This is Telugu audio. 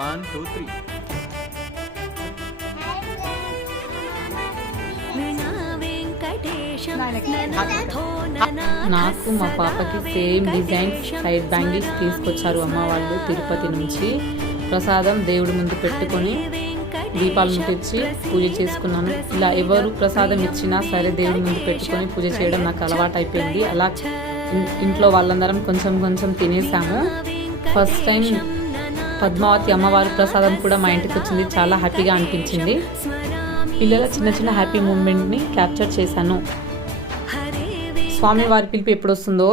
1 2 3. నాకు మా పాపకి సేమ్ డిజైన్ సైడ్ బ్యాంగిల్స్ తీసుకొచ్చారు అమ్మ వాళ్ళు తిరుపతి నుంచి. ప్రసాదం దేవుడి ముందు పెట్టుకొని దీపాలు ముట్టించి పూజ చేసుకున్నాను. ఇలా ఎవరు ప్రసాదం ఇచ్చినా సరే దేవుడి ముందు పెట్టుకొని పూజ చేయడం నాకు అలవాటు అయిపోయింది. అలా ఇంట్లో వాళ్ళందరం కొంచెం కొంచెం తినేసాము. ఫస్ట్ టైం పద్మావతి అమ్మవారి ప్రసాదం కూడా మా ఇంటికి వచ్చింది. చాలా హ్యాపీగా అనిపించింది. పిల్లల చిన్న చిన్న హ్యాపీ మూమెంట్ని క్యాప్చర్ చేశాను. స్వామివారి పిలుపు ఎప్పుడు వస్తుందో